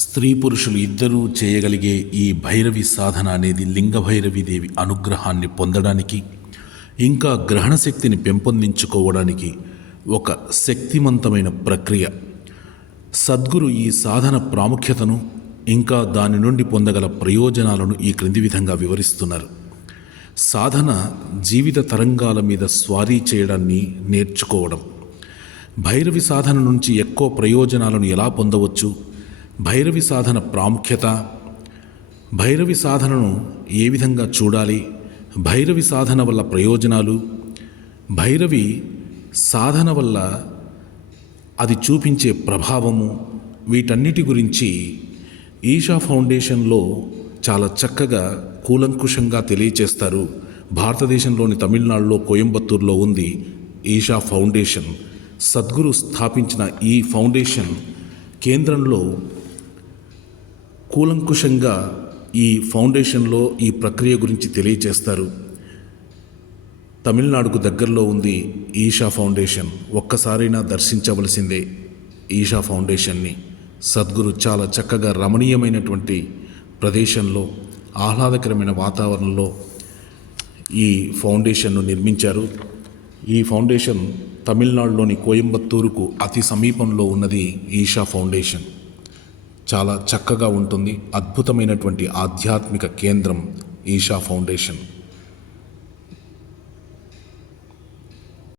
స్త్రీ పురుషులు ఇద్దరూ చేయగలిగే ఈ భైరవి సాధన అనేది లింగభైరవి దేవి అనుగ్రహాన్ని పొందడానికి, ఇంకా గ్రహణ శక్తిని పెంపొందించుకోవడానికి ఒక శక్తివంతమైన ప్రక్రియ. సద్గురు ఈ సాధన ప్రాముఖ్యతను, ఇంకా దాని నుండి పొందగల ప్రయోజనాలను ఈ క్రింది విధంగా వివరిస్తున్నారు. సాధన జీవిత తరంగాల మీద స్వారీ చేయడాన్ని నేర్చుకోవడం. భైరవి సాధన నుంచి ఎక్కువ ప్రయోజనాలను ఎలా పొందవచ్చు, భైరవి సాధన ప్రాముఖ్యత, భైరవి సాధనను ఏ విధంగా చూడాలి, భైరవి సాధన వల్ల ప్రయోజనాలు, భైరవి సాధన వల్ల అది చూపించే ప్రభావము, వీటన్నిటి గురించి ఈషా ఫౌండేషన్లో చాలా చక్కగా కూలంకుషంగా తెలియచేస్తారు. భారతదేశంలోని తమిళనాడులో కోయంబత్తూరులో ఉంది ఈషా ఫౌండేషన్. సద్గురు స్థాపించిన ఈ ఫౌండేషన్ కేంద్రంలో కూలంకుషంగా ఈ ఫౌండేషన్లో ఈ ప్రక్రియ గురించి తెలియచేస్తారు. తమిళనాడుకు దగ్గరలో ఉంది ఈషా ఫౌండేషన్. ఒక్కసారైనా దర్శించవలసిందే ఈషా ఫౌండేషన్ని. సద్గురు చాలా చక్కగా రమణీయమైనటువంటి ప్రదేశంలో, ఆహ్లాదకరమైన వాతావరణంలో ఈ ఫౌండేషన్ను నిర్మించారు. ఈ ఫౌండేషన్ తమిళనాడులోని కోయంబత్తూరుకు అతి సమీపంలో ఉన్నది ఈషా ఫౌండేషన్. చాలా చక్కగా ఉంటుంది. అద్భుతమైనటువంటి ఆధ్యాత్మిక కేంద్రం ఈషా ఫౌండేషన్.